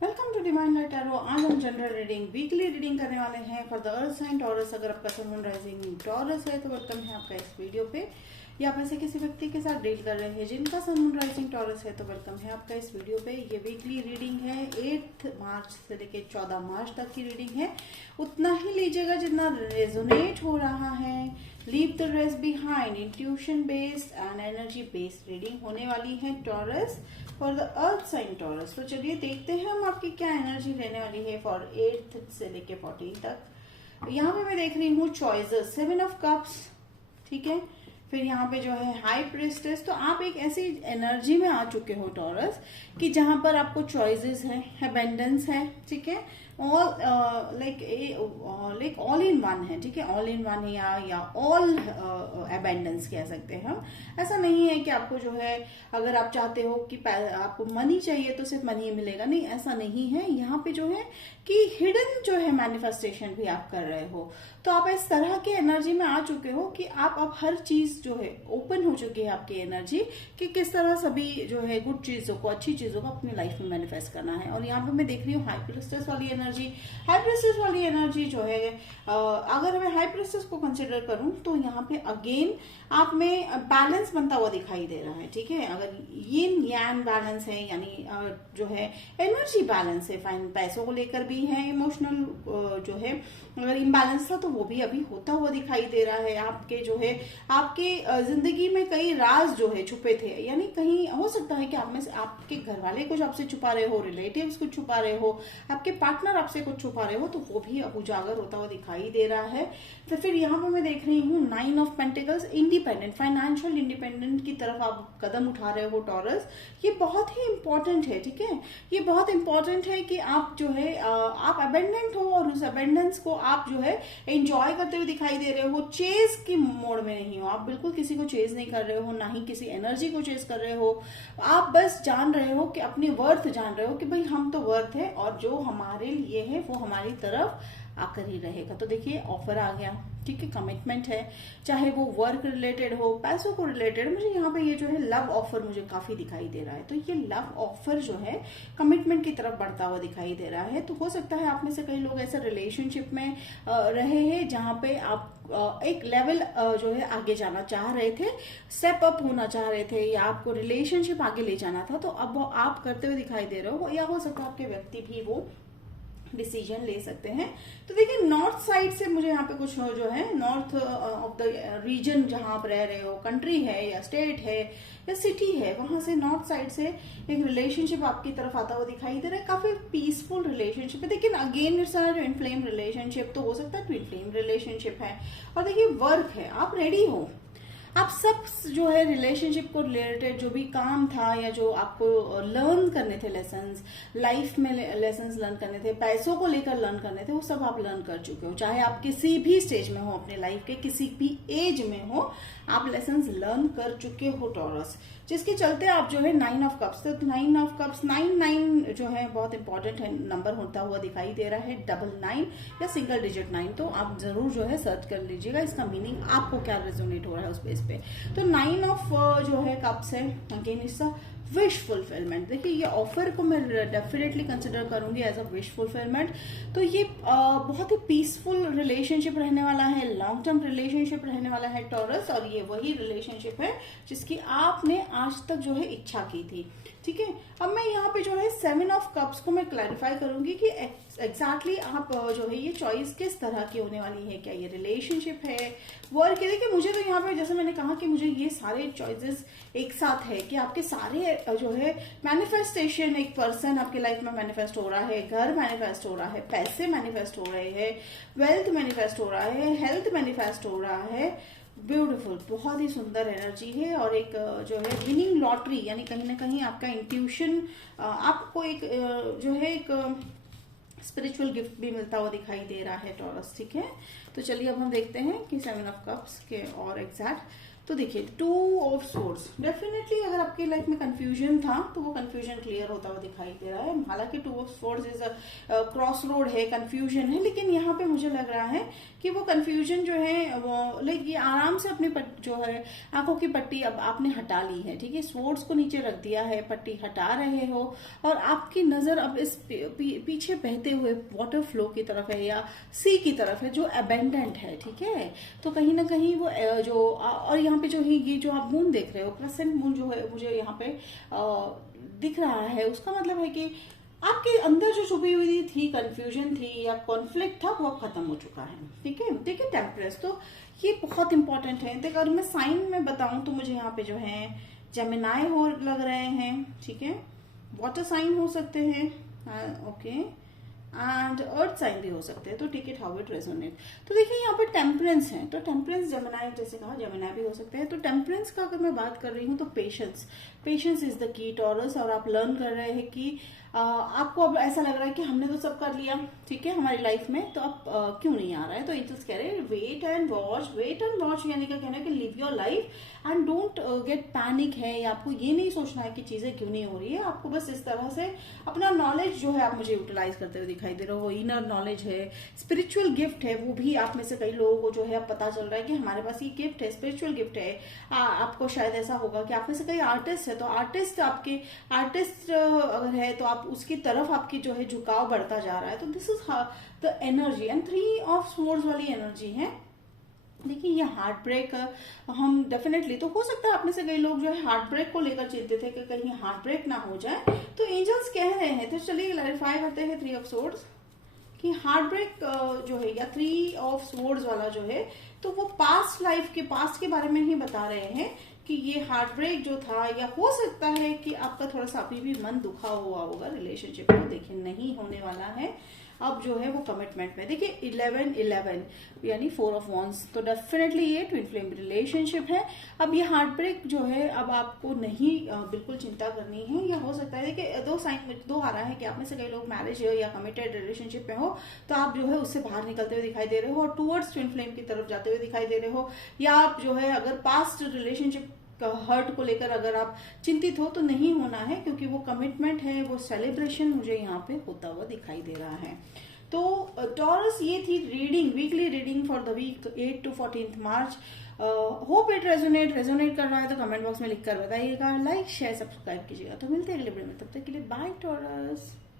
Welcome to divine light tarot. आज हम general reading weekly reading करने वाले हैं for the earth sign Taurus. अगर आपका सन मून राइजिंग टॉरस है तो वेलकम है आपका इस वीडियो पे। या आप ऐसे किसी व्यक्ति के साथ डील कर रहे हैं जिनका सन मून राइजिंग टॉरस है तो वेलकम है आपका इस वीडियो पे। ये वीकली रीडिंग है 8 मार्च से लेकर 14 मार्च तक की रीडिंग है। उतना ही लीजिएगा जितना रेजोनेट हो रहा है। Leave the rest behind. Intuition based and energy based reading होने वाली है Taurus for the earth sign Taurus. तो चलिए देखते हैं हम आपकी क्या एनर्जी रहने वाली है फॉर 8 से लेके 14 तक। यहाँ पे मैं देख रही हूँ चॉइसेस, 7 ऑफ कप्स, ठीक है। फिर यहाँ पे जो है हाई प्रिस्टेस। तो आप एक ऐसी एनर्जी में आ चुके हो टॉरस कि जहां पर आपको चॉइसेस है, अबेंडेंस है, ठीक है। All like all in one है, ठीक है। ऑल इन वन है या ऑल अबेंडेंस कह सकते हैं हम। ऐसा नहीं है कि आपको जो है अगर आप चाहते हो कि आपको मनी चाहिए तो सिर्फ मनी मिलेगा, नहीं, ऐसा नहीं है। यहाँ पे जो है कि हिडन जो है मैनिफेस्टेशन भी आप कर रहे हो। तो आप इस तरह की एनर्जी में आ चुके हो कि आप अब हर चीज जो है ओपन हो चुकी है आपकी एनर्जी कि किस तरह सभी जो है गुड चीजों को, अच्छी चीजों को अपनी लाइफ में मैनिफेस्ट करना है। और यहाँ पे मैं देख रही हूँ हाई प्रिस्टेस वाली एनर्जी। हाई प्रिस्टेस वाली एनर्जी जो है अगर मैं हाई प्रिस्टेस को कंसिडर करूं तो यहाँ पे अगेन आप में बैलेंस बनता हुआ दिखाई दे रहा है, ठीक है। अगर यिन यांग बैलेंस है यानी जो है एनर्जी बैलेंस है, फाइन, पैसों को लेकर भी है, इमोशनल जो है अगर इम्बैलेंस था तो वो भी अभी होता हुआ दिखाई दे रहा है। आपके जो है आपके जिंदगी में कई राज जो है छुपे थे, यानी कहीं हो सकता है कि आप में से आपके घर वाले कुछ आपसे छुपा रहे हो, रिलेटिव्स कुछ छुपा रहे हो, आपके पार्टनर आपसे कुछ छुपा रहे हो, तो वो भी अब उजागर होता हुआ दिखाई दे रहा है। तो फिर यहाँ पे मैं देख रही हूँ 9 of pentacles. Independent, financial independent की तरफ आप कदम उठा रहे हो टॉरस। ये बहुत ही इंपॉर्टेंट है, ठीक है। ये बहुत इंपॉर्टेंट है कि आप जो है आप अबेंडेंट हो और उस अबेंडेंस को आप जो है एंजॉय करते हुए दिखाई दे रहे हो। चेज की मोड में नहीं हो आप, बिल्कुल किसी को चेज नहीं कर रहे हो, ना ही किसी एनर्जी को चेज कर रहे हो। आप बस जान रहे हो कि अपनी वर्थ जान रहे हो कि भाई हम तो वर्थ है और जो हमारे लिए है वो हमारी तरफ आकर ही रहेगा। तो देखिए ऑफर आ गया, ठीक है। कमिटमेंट है, चाहे वो वर्क रिलेटेड हो, पैसों को रिलेटेड। मुझे यहाँ पे ये जो है लव ऑफर मुझे काफी दिखाई दे रहा है। तो ये लव ऑफर जो है कमिटमेंट की तरफ बढ़ता हुआ दिखाई दे रहा है। तो हो सकता है आप में से कई लोग ऐसे रिलेशनशिप में रहे हैं जहां पे आप एक लेवल जो है आगे जाना चाह रहे थे, स्टेप अप होना चाह रहे थे, या आपको रिलेशनशिप आगे ले जाना था, तो अब वो आप करते हुए दिखाई दे रहे हो। या हो सकता है आपके व्यक्ति भी वो डिसीजन ले सकते हैं। तो देखिए नॉर्थ साइड से मुझे यहाँ पे कुछ जो है नॉर्थ ऑफ द रीजन जहां आप रह रहे हो, कंट्री है या स्टेट है या सिटी है, वहां से नॉर्थ साइड से एक रिलेशनशिप आपकी तरफ आता हुआ दिखाई दे रहा है। काफी पीसफुल रिलेशनशिप है, लेकिन again it's a twin flame relationship. तो हो सकता है ट्विन फ्लेम रिलेशनशिप है। और देखिए वर्क है, आप रेडी हो, आप सब जो है रिलेशनशिप को रिलेटेड जो भी काम था या जो आपको लर्न करने थे लेसन्स, लाइफ में लेसन्स लर्न करने थे, पैसों को लेकर लर्न करने थे, वो सब आप लर्न कर चुके हो। चाहे आप किसी भी स्टेज में हो अपने लाइफ के, किसी भी एज में हो, आप लेसन्स लर्न कर चुके हो टॉरस, जिसके चलते आप जो है 9 ऑफ कप्स, तो 9 ऑफ कप्स 9 जो है बहुत इंपॉर्टेंट है, नंबर होता हुआ दिखाई दे रहा है, 99 या सिंगल डिजिट 9। तो आप जरूर जो है सर्च कर लीजिएगा इसका मीनिंग आपको क्या रेजोनेट हो रहा है उस बेस पे। तो 9 ऑफ जो है कप्स है, अगेन इसका विश फुलफिलमेंट। देखिए ये ऑफर को मैं डेफिनेटली कंसिडर करूंगी एज अ विश फुलफिलमेंट। तो ये बहुत ही पीसफुल रिलेशनशिप रहने वाला है, लॉन्ग टर्म रिलेशनशिप रहने वाला है टॉरस। और ये वही रिलेशनशिप है जिसकी आपने आज तक जो है इच्छा की थी, ठीक है। अब मैं यहाँ पे जो है 7 ऑफ कप्स को मैं क्लैरिफाई करूंगी कि एग्जैक्टली आप जो है ये चॉइस किस तरह की होने वाली है। क्या ये रिलेशनशिप है, वर्क है? देखिए मुझे तो यहाँ पे जैसे मैंने कहा कि मुझे ये सारे चॉइसेस एक साथ है कि आपके सारे जो है मैनिफेस्टेशन, एक पर्सन आपके लाइफ में मैनिफेस्ट हो रहा है, घर मैनिफेस्ट हो रहा है, पैसे मैनिफेस्ट हो रहे हैं, वेल्थ मैनिफेस्ट हो रहा है, हेल्थ मैनिफेस्ट हो रहा है। ब्यूटीफुल, बहुत ही सुंदर एनर्जी है। और एक जो है विनिंग लॉटरी, यानी कहीं ना कहीं आपका इंट्यूशन आपको एक जो है एक स्पिरिचुअल गिफ्ट भी मिलता हुआ दिखाई दे रहा है टॉरस, ठीक है। तो चलिए अब हम देखते हैं कि 7 ऑफ कप्स के और एग्जैक्ट। तो देखिए 2 ऑफ सोर्ड्स, डेफिनेटली अगर आपकी लाइफ में कंफ्यूजन था तो वो कंफ्यूजन क्लियर होता हुआ दिखाई दे रहा है। हालांकि 2 of swords is cross road है, कंफ्यूजन है, लेकिन यहाँ पे मुझे लग रहा है कि वो कंफ्यूजन जो है वो लाइक ये आराम से अपनी जो है आंखों की पट्टी अब आपने हटा ली है, ठीक है, सोर्ड्स को नीचे रख दिया है, पट्टी हटा रहे हो और आपकी नजर अब इस पीछे बहते हुए वाटर फ्लो की तरफ है या सी की तरफ है जो अबेंडेंट है, ठीक है। तो कहीं ना कहीं वो जो और यहाँ पे जो है ये जो आप मून देख रहे हो, क्रेसेंट मून जो है मुझे यहाँ पे दिख रहा है, उसका मतलब है कि आपके अंदर जो छुपी हुई थी कंफ्यूजन थी या कॉन्फ्लिक्ट था वो अब खत्म हो चुका है, ठीक है। देखिए टेम्परेस, तो ये बहुत इंपॉर्टेंट है। देखिए अगर मैं साइन में बताऊं तो मुझे यहाँ पे जो है जेमिनाई हो लग रहे हैं, ठीक है, वाटर साइन हो सकते हैं, ओके, एंड अर्थ साइन भी हो सकते हैं, तो take it how it resonate. तो देखिए यहाँ पे टेम्परेंस है, तो टेम्परेंस जेमिनाई, जैसे कहा जेमिनाई भी हो सकते हैं। तो टेम्परेंस का अगर मैं बात कर रही हूँ तो patience, patience is the key taurus, और आप लर्न कर रहे हैं कि आपको अब ऐसा लग रहा है कि हमने तो सब कर लिया, ठीक है, हमारी लाइफ में, तो अब क्यों नहीं आ रहा है। तो एंजल्स कह रहे हैं wait and watch, wait and watch, यानी क्या कहना है कि live your life and don't get panic है, या आपको ये नहीं सोचना है कि चीजें क्यों नहीं हो रही है। आपको बस इस तरह से अपना नॉलेज जो है आप मुझे यूटिलाइज करते हुए दिखाई दे रहे हो, इनर नॉलेज है, स्पिरिचुअल गिफ्ट है, वो भी आप में से कई लोगों को जो है पता चल रहा है कि हमारे पास ये गिफ्ट है, स्पिरिचुअल गिफ्ट है। आपको शायद ऐसा होगा कि आप में से कई आर्टिस्ट है, तो आर्टिस्ट अगर है तो आप उसकी तरफ आपकी जो है झुकाव बढ़ता जा रहा है। तो this is the energy, and 3 of swords वाली एनर्जी है। देखिए ये हार्ट ब्रेक, हम डेफिनेटली, तो हो सकता है आप में से कई लोग जो है हार्ट ब्रेक को लेकर चिंतित है कि कहीं हार्ट ब्रेक ना हो जाए। तो एंजल्स कह रहे हैं, तो चलिए क्लैरिफाई करते हैं 3 ऑफ सोर्ड्स कि हार्ट ब्रेक जो है या 3 ऑफ सोर्ड्स वाला जो है, तो वो पास्ट लाइफ के, पास्ट के बारे में ही बता रहे हैं कि ये हार्ट ब्रेक जो था, या हो सकता है कि आपका थोड़ा सा अभी भी मन दुखा हुआ होगा रिलेशनशिप में, देखिए नहीं होने वाला है अब जो है वो कमिटमेंट में। देखिए 11 यानी 4 ऑफ वॉन्ड्स, तो डेफिनेटली ये ट्विन फ्लेम रिलेशनशिप है। अब ये हार्ट ब्रेक जो है अब आपको नहीं बिल्कुल चिंता करनी है, या हो सकता है देखिए 2 साइन में 2 आ रहा है कि आप में से कई लोग मैरिज या कमिटेड रिलेशनशिप में हो, तो आप जो है उससे बाहर निकलते हुए दिखाई दे रहे हो और टूवर्ड्स ट्विन फ्लेम की तरफ जाते हुए दिखाई दे रहे हो, या आप जो है अगर पास्ट रिलेशनशिप हर्ट को लेकर अगर आप चिंतित हो तो नहीं होना है, क्योंकि वो कमिटमेंट है, वो सेलिब्रेशन मुझे यहाँ पे होता हुआ दिखाई दे रहा है। तो टॉरस, ये थी reading, weekly reading for the week 8 to 14 March. Hope it resonate कर रहा है तो कमेंट बॉक्स में लिखकर बताइएगा, लाइक शेयर सब्सक्राइब कीजिएगा। तो मिलते हैं अगले वीडियो में, तब तक के लिए बाय टॉरस।